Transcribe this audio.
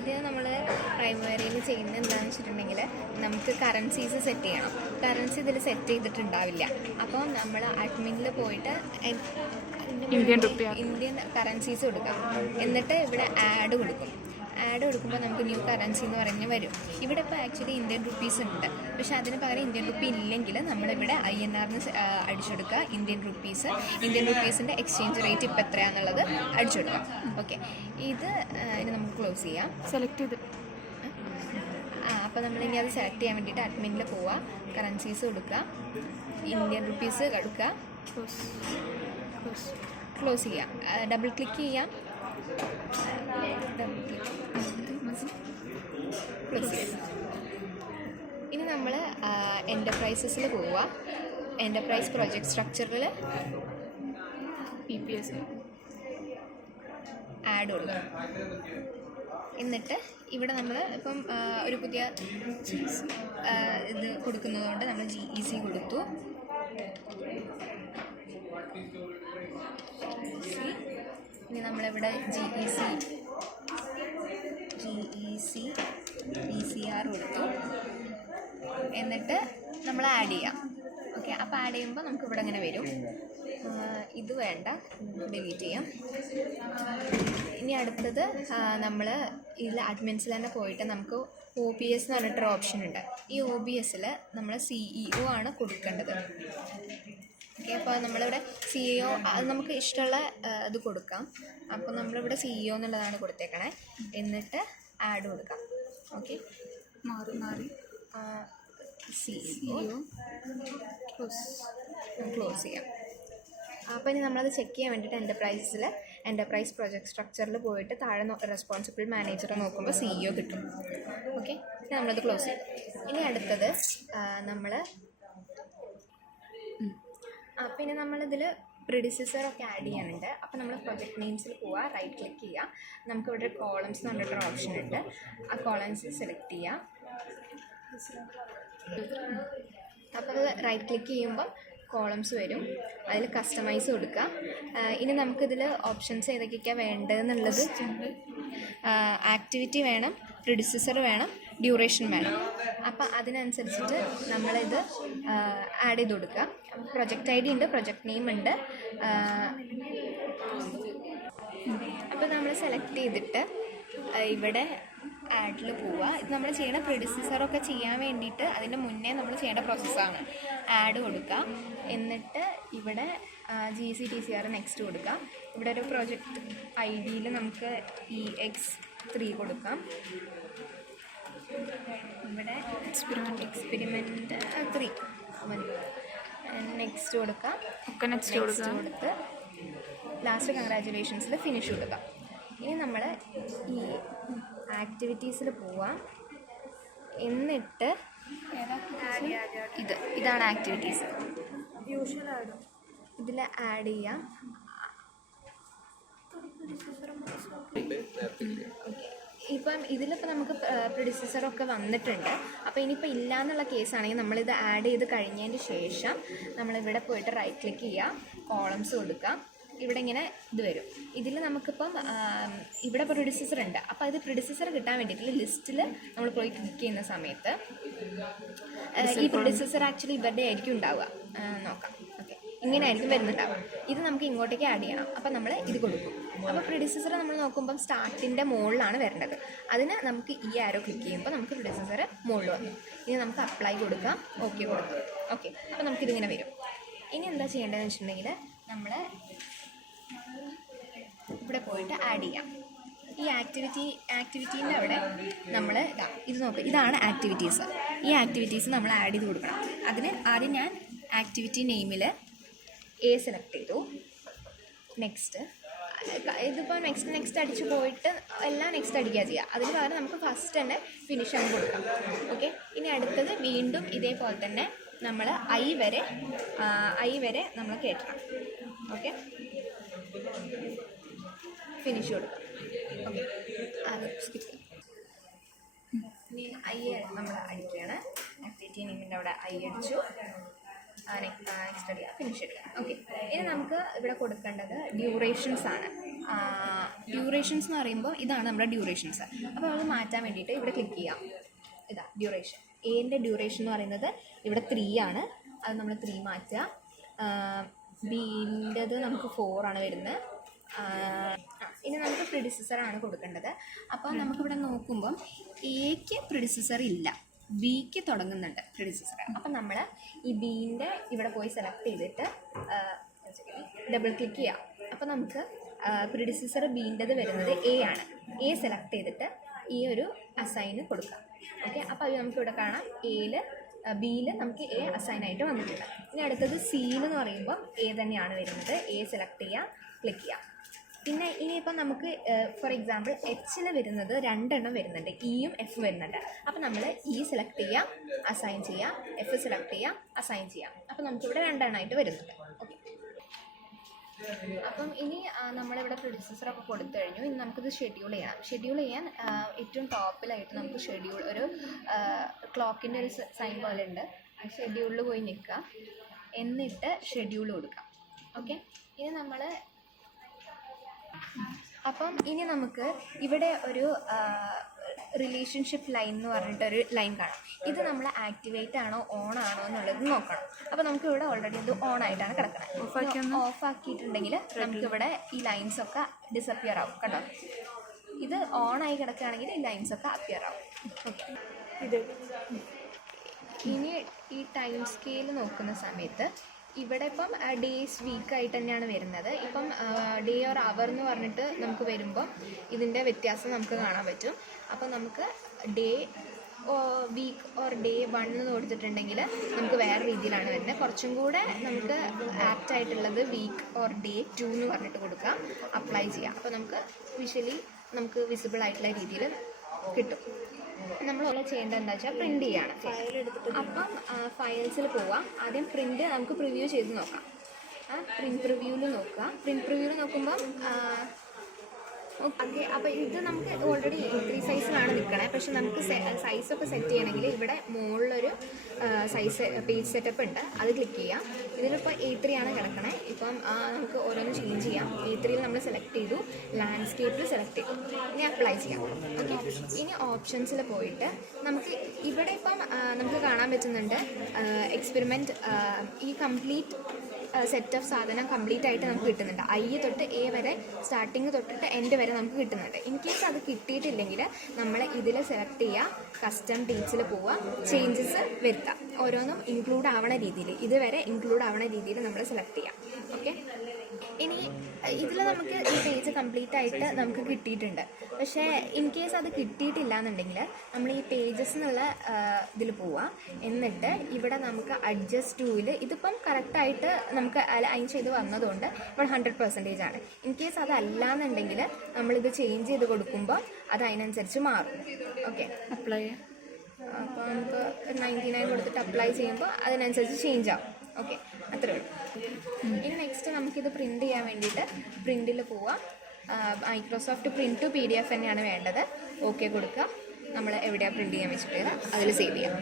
ആദ്യം നമ്മൾ പ്രൈമറിയിൽ ചെയ്യുന്നത് എന്താണെന്ന് വെച്ചിട്ടുണ്ടെങ്കിൽ നമുക്ക് കറൻസീസ് സെറ്റ് ചെയ്യണം. കറൻസി ഇതിൽ സെറ്റ് ചെയ്തിട്ടുണ്ടാവില്ല. അപ്പോൾ നമ്മൾ അഡ്മിനിൽ പോയിട്ട് ഇന്ത്യൻ കറൻസീസ് കൊടുക്കാം. എന്നിട്ട് ഇവിടെ ആഡ് കൊടുക്കും. ആഡ് കൊടുക്കുമ്പോൾ നമുക്ക് ന്യൂ കറൻസി എന്ന് പറഞ്ഞ് വരും. ഇവിടെ ഇപ്പോൾ ആക്ച്വലി ഇന്ത്യൻ റുപ്പീസ് ഉണ്ട്, പക്ഷേ അതിന് പകരം ഇന്ത്യൻ റുപ്പി ഇല്ലെങ്കിൽ നമ്മളിവിടെ INR അടിച്ചെടുക്കുക. ഇന്ത്യൻ റുപ്പീസിൻ്റെ എക്സ്ചേഞ്ച് റേറ്റ് ഇപ്പോൾ എത്രയാണെന്നുള്ളത് അടിച്ചെടുക്കാം. ഓക്കെ, ഇത് ഇനി നമുക്ക് ക്ലോസ് ചെയ്യാം. സെലക്ട് ചെയ്ത് അപ്പോൾ നമ്മളിനി അത് സെലക്ട് ചെയ്യാൻ വേണ്ടിയിട്ട് അഡ്മിനിൽ പോവുക, കറൻസീസ് കൊടുക്കുക, ഇന്ത്യൻ റുപ്പീസ് കൊടുക്കുക, ക്ലോസ് ചെയ്യാം. ഡബിൾ ക്ലിക്ക് ചെയ്യാം, ക്ലോസ് ചെയ്യാം. ഇനി നമ്മൾ എൻ്റർപ്രൈസസിൽ പോവുക. എൻ്റർപ്രൈസ് പ്രൊജക്ട് സ്ട്രക്ചറിൽ PPS ആഡ് കൊടുക്കുക. എന്നിട്ട് ഇവിടെ നമ്മൾ ഇപ്പം ഒരു പുതിയ ഇത് കൊടുക്കുന്നതുകൊണ്ട് നമ്മൾ GEC കൊടുത്തു. ഇനി നമ്മളിവിടെ GEC ECR കൊടുത്തു. എന്നിട്ട് നമ്മൾ ആഡ് ചെയ്യാം. ഓക്കെ, അപ്പോൾ ആഡ് ചെയ്യുമ്പോൾ നമുക്ക് ഇവിടെ ഇങ്ങനെ വരും. ഇത് വേണ്ട, ഡിലീറ്റ് ചെയ്യാം. ഇനി അടുത്തത് നമ്മൾ ഇതിൽ അഡ്മിൻസിൽ തന്നെ പോയിട്ട് നമുക്ക് OBS എന്ന് പറഞ്ഞിട്ടൊരു ഓപ്ഷൻ ഉണ്ട്. ഈ OBSൽ നമ്മൾ CEO ആണ് കൊടുക്കേണ്ടത്. ഓക്കെ, അപ്പോൾ നമ്മളിവിടെ CEO അത് നമുക്ക് ഇഷ്ടമുള്ള ഇത് കൊടുക്കാം. അപ്പോൾ നമ്മളിവിടെ CEO എന്നുള്ളതാണ് കൊടുത്തേക്കണേ. എന്നിട്ട് ആഡ് കൊടുക്കാം. ഓക്കെ, മാറി CEO ക്ലോസ് ചെയ്യാം. അപ്പോൾ ഇനി നമ്മളത് ചെക്ക് ചെയ്യാൻ വേണ്ടിയിട്ട് എൻ്റർപ്രൈസ് പ്രൊജക്ട് സ്ട്രക്ചറിൽ പോയിട്ട് താഴെ റെസ്പോൺസിബിൾ മാനേജർ നോക്കുമ്പോൾ CEO കിട്ടും. ഓക്കെ, ഇനി നമ്മളത് ക്ലോസ് ചെയ്യും. ഇനി അടുത്തത് പിന്നെ നമ്മളിതിൽ പ്രിഡിസസറൊക്കെ ആഡ് ചെയ്യാനുണ്ട്. അപ്പോൾ നമ്മൾ പ്രൊജക്ട് നെയിംസിൽ പോവുക, റൈറ്റ് ക്ലിക്ക് ചെയ്യുക. നമുക്കിവിടെ കോളംസ് എന്ന് പറഞ്ഞിട്ടൊരു ഓപ്ഷൻ ഉണ്ട്. ആ കോളംസ് സെലക്ട് ചെയ്യുക. അപ്പോൾ അത് റൈറ്റ് ക്ലിക്ക് ചെയ്യുമ്പോൾ കോളംസ് വരും. അതിൽ കസ്റ്റമൈസ് കൊടുക്കുക. ഇനി നമുക്കിതിൽ ഓപ്ഷൻസ് ഏതൊക്കെയാണ് വേണ്ടതെന്നുള്ളത്, ആക്ടിവിറ്റി വേണം, പ്രിഡിസസർ വേണം, ഡ്യൂറേഷൻ വേണം. അപ്പോൾ അതിനനുസരിച്ചിട്ട് നമ്മളിത് ആഡ് ചെയ്ത് കൊടുക്കുക. പ്രൊജക്റ്റ് ID ഉണ്ട്, പ്രൊജക്റ്റ് നെയിം ഉണ്ട്. അപ്പോൾ നമ്മൾ സെലക്ട് ചെയ്തിട്ട് ഇവിടെ ആഡിൽ പോവുക. ഇത് നമ്മൾ ചെയ്യണ പ്രിഡിസസറൊക്കെ ചെയ്യാൻ വേണ്ടിയിട്ട് അതിൻ്റെ മുന്നേ നമ്മൾ ചെയ്യേണ്ട പ്രോസസ്സാണ്. ആഡ് കൊടുക്കുക. എന്നിട്ട് ഇവിടെ GCTCR നെക്സ്റ്റ് കൊടുക്കുക. ഇവിടെ ഒരു പ്രൊജക്റ്റ് IDയിൽ നമുക്ക് EX3 കൊടുക്കാം. ഇവിടെ എക്സ്പെരിമെൻറ്റ് 3 നെക്സ്റ്റ് കൊടുക്കാം. ഒക്കെ നെക്സ്റ്റ് കൊടുത്ത് ലാസ്റ്റ് കൺഗ്രാജുലേഷൻസിൽ ഫിനിഷ് കൊടുക്കാം. ഇനി നമ്മൾ ഈ ആക്ടിവിറ്റീസിൽ പോവാം. എന്നിട്ട് ഇതാണ് ആക്ടിവിറ്റീസ്. ഇതിൽ ആഡ് ചെയ്യാം. ഇപ്പം ഇതിലിപ്പോൾ നമുക്ക് പ്രിഡിസസറൊക്കെ വന്നിട്ടുണ്ട്. അപ്പോൾ ഇനിയിപ്പോൾ ഇല്ല എന്നുള്ള കേസാണെങ്കിൽ നമ്മളിത് ആഡ് ചെയ്ത് കഴിഞ്ഞതിന് ശേഷം നമ്മളിവിടെ പോയിട്ട് റൈറ്റ് ക്ലിക്ക് ചെയ്യുക, കോളംസ് കൊടുക്കുക. ഇവിടെ ഇങ്ങനെ ഇത് വരും. ഇതിൽ നമുക്കിപ്പം ഇവിടെ പ്രിഡിസസർ ഉണ്ട്. അപ്പോൾ ഇത് പ്രിഡിസസർ കിട്ടാൻ വേണ്ടിയിട്ട് ലിസ്റ്റിൽ നമ്മൾ പോയി ക്ലിക്ക് ചെയ്യുന്ന സമയത്ത് ഈ പ്രിഡിസസർ ആക്ച്വലി ഇവരുടെ ആയിരിക്കും ഉണ്ടാവുക. നോക്കാം. ഓക്കെ, ഇങ്ങനെ ആയിരിക്കും വരുന്നുണ്ടാവുക. ഇത് നമുക്ക് ഇങ്ങോട്ടേക്ക് ആഡ് ചെയ്യണം. അപ്പോൾ നമ്മൾ ഇത് കൊടുക്കും. അപ്പോൾ പ്രിഡിസസർ നമ്മൾ നോക്കുമ്പം സ്റ്റാർട്ടിൻ്റെ മുകളിലാണ് വരേണ്ടത്. അതിന് നമുക്ക് ഈ ആരോ ക്ലിക്ക് ചെയ്യുമ്പോൾ നമുക്ക് പ്രിഡിസസർ മുകളിൽ വന്നു. ഇനി നമുക്ക് അപ്ലൈ കൊടുക്കാം, ഓക്കെ കൊടുക്കാം. ഓക്കെ, അപ്പോൾ നമുക്കിതിങ്ങനെ വരും. ഇനി എന്താ ചെയ്യേണ്ടതെന്ന് വെച്ചിട്ടുണ്ടെങ്കിൽ നമ്മൾ ഇവിടെ പോയിട്ട് ആഡ് ചെയ്യാം. ഈ ആക്ടിവിറ്റീൻ്റെ അവിടെ നമ്മൾ ഇത് നോക്കുക. ഇതാണ് ആക്ടിവിറ്റീസ്. ഈ ആക്ടിവിറ്റീസ് നമ്മൾ ആഡ് ചെയ്ത് കൊടുക്കണം. അതിന് ആദ്യം ഞാൻ ആക്ടിവിറ്റി നെയിമിൽ A സെലക്ട് ചെയ്തു. നെക്സ്റ്റ് ഇതിപ്പോൾ നെക്സ്റ്റ് അടിച്ച് പോയിട്ട് എല്ലാം നെക്സ്റ്റ് അടിക്കുക ചെയ്യുക. അതിന് പകരം നമുക്ക് ഫസ്റ്റ് തന്നെ ഫിനിഷ് അങ്ങ് കൊടുക്കാം. ഓക്കെ, ഇനി അടുത്തത് വീണ്ടും ഇതേപോലെ തന്നെ നമ്മൾ I വരെ നമ്മൾ കയറ്റണം. ഓക്കെ, ഫിനിഷ് കൊടുക്കാം. ഓക്കെ, അത് സ്കിപ്പ് ചെയ്യാം. ഇനി I നമ്മൾ അടിക്കുകയാണ്. ആക്ടിവിറ്റി നെയിമിൻ്റെ അവിടെ I അടിച്ചു. എക്സ്റ്റെൻഡ് ചെയ്യുക, ഫിനിഷ് ചെയ്യുക. ഓക്കെ, ഇനി നമുക്ക് ഇവിടെ കൊടുക്കേണ്ടത് ഡ്യൂറേഷൻസ് ആണ്. ഡ്യൂറേഷൻസ് എന്ന് പറയുമ്പോൾ ഇതാണ് നമ്മുടെ ഡ്യൂറേഷൻസ്. അപ്പോൾ അത് മാറ്റാൻ വേണ്ടിയിട്ട് ഇവിടെ ക്ലിക്ക് ചെയ്യാം. ഇതാ ഡ്യൂറേഷൻ. എൻ്റെ ഡ്യൂറേഷൻ എന്ന് പറയുന്നത് ഇവിടെ 3 ആണ്. അത് നമ്മൾ 3 മാറ്റുക. ബീൻ്റെത് നമുക്ക് 4 ആണ് വരുന്നത്. ഇനി നമുക്ക് പ്രിഡിസസറാണ് കൊടുക്കേണ്ടത്. അപ്പോൾ നമുക്കിവിടെ നോക്കുമ്പം എക്ക് പ്രിഡിസസർ ഇല്ല, ബിക്ക് തുടങ്ങുന്നുണ്ട് പ്രിഡിസസർ. അപ്പം നമ്മൾ ഈ ബീൻ്റെ ഇവിടെ പോയി സെലക്ട് ചെയ്തിട്ട് ഡബിൾ ക്ലിക്ക് ചെയ്യാം. അപ്പോൾ നമുക്ക് പ്രിഡിസസർ ബീൻ്റെത് വരുന്നത് എ ആണ്. എ സെലക്ട് ചെയ്തിട്ട് ഈ ഒരു അസൈന് കൊടുക്കാം. ഓക്കെ, അപ്പോൾ അത് നമുക്കിവിടെ കാണാം. ബിയിൽ നമുക്ക് എ അസൈൻ ആയിട്ട് വന്നിട്ടുണ്ട്. ഇനി അടുത്തത് സിയിൽ എന്ന് പറയുമ്പോൾ എ തന്നെയാണ് വരുന്നത്. എ സെലക്ട് ചെയ്യുക, ക്ലിക്ക് ചെയ്യാം. പിന്നെ ഇനിയിപ്പം നമുക്ക് ഫോർ എക്സാമ്പിൾ എച്ചിൽ വരുന്നത് 2 എണ്ണം വരുന്നുണ്ട്, ഇയും എഫ് വരുന്നുണ്ട്. അപ്പം നമ്മൾ ഇ സെലക്ട് ചെയ്യാം, അസൈൻ ചെയ്യാം, എഫ് സെലക്ട് ചെയ്യാം, അസൈൻ ചെയ്യാം. അപ്പം നമുക്കിവിടെ 2 എണ്ണമായിട്ട് വരുന്നുണ്ട്. ഓക്കെ, അപ്പം ഇനി നമ്മളിവിടെ പ്രിഡിസസറൊക്കെ കൊടുത്തു കഴിഞ്ഞു. ഇനി നമുക്കിത് ഷെഡ്യൂൾ ചെയ്യണം. ഷെഡ്യൂൾ ചെയ്യാൻ ഏറ്റവും ടോപ്പിലായിട്ട് നമുക്ക് ഷെഡ്യൂൾ ഒരു ക്ലോക്കിൻ്റെ ഒരു സൈൻ പോലെ ഉണ്ട്. ഷെഡ്യൂളിൽ പോയി നിൽക്കുക, എന്നിട്ട് ഷെഡ്യൂൾ കൊടുക്കാം. ഓക്കെ, ഇനി നമുക്ക് ഇവിടെ ഒരു റിലേഷൻഷിപ്പ് ലൈൻ എന്ന് പറഞ്ഞിട്ടൊരു ലൈൻ കാണാം. ഇത് നമ്മൾ ആക്ടിവേറ്റ് ആണോ ഓൺ ആണോ എന്നുള്ളത് നോക്കണം. അപ്പോൾ നമുക്ക് ഇവിടെ ഓൾറെഡി ഇത് ഓൺ ആയിട്ടാണ് കിടക്കുന്നത്. ഓഫ് ആക്കിയിട്ടുണ്ടെങ്കിൽ നമുക്കിവിടെ ഈ ലൈൻസൊക്കെ ഡിസപ്പിയർ ആവും. കണ്ടോ, ഇത് ഓൺ ആയി കിടക്കുകയാണെങ്കിൽ ഈ ലൈൻസൊക്കെ അപ്പിയർ ആവും. ഓക്കെ, ഇനി ഈ ടൈം സ്കെയിൽ നോക്കുന്ന സമയത്ത് ഇവിടെ ഇപ്പം ഡേയ്സ് വീക്കായിട്ട് തന്നെയാണ് വരുന്നത്. ഇപ്പം ഡേ ഓർ അവർ എന്ന് പറഞ്ഞിട്ട് നമുക്ക് വരുമ്പം ഇതിൻ്റെ വ്യത്യാസം നമുക്ക് കാണാൻ പറ്റും. അപ്പം നമുക്ക് ഡേ വീക്ക് ഓർ ഡേ 1 എന്ന് കൊടുത്തിട്ടുണ്ടെങ്കിൽ നമുക്ക് വേറെ രീതിയിലാണ് വരുന്നത്. കുറച്ചും കൂടെ നമുക്ക് ആപ്റ്റ് ആയിട്ടുള്ളത് വീക്ക് ഓർ ഡേ 2 എന്ന് പറഞ്ഞിട്ട് കൊടുക്കാം, അപ്ലൈ ചെയ്യാം. അപ്പോൾ നമുക്ക് വിഷ്വലി നമുക്ക് വിസിബിൾ ആയിട്ടുള്ള രീതിയിൽ കിട്ടും. നമ്മൾ ചെയ്യേണ്ടത് എന്താ വെച്ചാൽ പ്രിൻറ്റ് ചെയ്യാണ്. അപ്പം ഫയൽസിൽ പോവാം. ആദ്യം പ്രിൻറ്റ് നമുക്ക് പ്രിവ്യൂ ചെയ്ത് നോക്കാം. പ്രിൻറ്റ് പ്രിവ്യൂവിൽ നോക്കുക. പ്രിൻറ്റ് പ്രിവ്യൂവിൽ നോക്കുമ്പം ഓക്കെ, അപ്പോൾ ഇത് നമുക്ക് ഓൾറെഡി A3 സൈസിലാണ് നിൽക്കണേ. പക്ഷെ നമുക്ക് സൈസൊക്കെ സെറ്റ് ചെയ്യണമെങ്കിൽ ഇവിടെ മുകളിലൊരു സൈസ് പേജ് സെറ്റപ്പ് ഉണ്ട്, അത് ക്ലിക്ക് ചെയ്യാം. ഇതിലിപ്പോൾ A3 ആണ് കിടക്കണേ. ഇപ്പം നമുക്ക് ഓരോന്ന് ചേഞ്ച് ചെയ്യാം. A3യിൽ നമ്മൾ സെലക്ട് ചെയ്തു, ലാൻഡ്സ്കേപ്പിൽ സെലക്ട് ചെയ്തു, ഇനി അപ്ലൈ ചെയ്യാം. ഓക്കെ, ഇനി ഓപ്ഷൻസിൽ പോയിട്ട് നമുക്ക് ഇവിടെ ഇപ്പം നമുക്ക് കാണാൻ പറ്റുന്നുണ്ട് എക്സ്പെരിമെൻറ്റ്. ഈ കംപ്ലീറ്റ് സെറ്റ് ഓഫ് സാധനം കംപ്ലീറ്റ് ആയിട്ട് നമുക്ക് കിട്ടുന്നുണ്ട്. I തൊട്ട് A വരെ, സ്റ്റാർട്ടിങ് തൊട്ടിട്ട് എൻഡ് വരെ നമുക്ക് കിട്ടുന്നുണ്ട്. ഇൻ കേസ് അത് കിട്ടിയിട്ടില്ലെങ്കിൽ നമ്മൾ ഇതിൽ സെലക്ട് ചെയ്യുക, കസ്റ്റം ടീച്ചിൽ പോവുക, ചേഞ്ചസ് വരുത്താം. ഓരോന്നും ഇൻക്ലൂഡ് ആവണ രീതിയിൽ, ഇതുവരെ ഇൻക്ലൂഡ് ആവണ രീതിയിൽ നമ്മൾ സെലക്ട് ചെയ്യാം. ഓക്കെ, ഇനി ഇതിൽ നമുക്ക് ഈ പേജ് കംപ്ലീറ്റ് ആയിട്ട് നമുക്ക് കിട്ടിയിട്ടുണ്ട്. പക്ഷേ ഇൻ കേസ് അത് കിട്ടിയിട്ടില്ല എന്നുണ്ടെങ്കിൽ നമ്മൾ ഈ പേജസ് എന്നുള്ള ഇതിൽ പോവുക. എന്നിട്ട് ഇവിടെ നമുക്ക് അഡ്ജസ്റ്റ് ടൂവിൽ ഇതിപ്പം കറക്റ്റായിട്ട് നമുക്ക് അലൈൻ ചെയ്ത് വന്നതുകൊണ്ട് ഇവിടെ 100% ആണ്. ഇൻ കേസ് അതല്ല എന്നുണ്ടെങ്കിൽ നമ്മളിത് ചേഞ്ച് ചെയ്ത് കൊടുക്കുമ്പോൾ അത് അതിനനുസരിച്ച് മാറും. ഓക്കെ, അപ്ലൈ അപ്പോൾ നമുക്ക് 99 കൊടുത്തിട്ട് അപ്ലൈ ചെയ്യുമ്പോൾ അതിനനുസരിച്ച് ചേഞ്ച് ആവും. ഓക്കെ, അത്രേ ഉള്ളൂ. ഇനി നെക്സ്റ്റ് നമുക്കിത് പ്രിൻറ്റ് ചെയ്യാൻ വേണ്ടിയിട്ട് പ്രിൻറ്റിൽ പോവാം. മൈക്രോസോഫ്റ്റ് പ്രിൻറ്റ് ടു PDF തന്നെയാണ് വേണ്ടത്. ഓക്കെ കൊടുക്കുക. നമ്മൾ എവിടെയാണ് പ്രിൻറ്റ് ചെയ്യാൻ വെച്ചിട്ട് അതിൽ സേവ് ചെയ്യാം.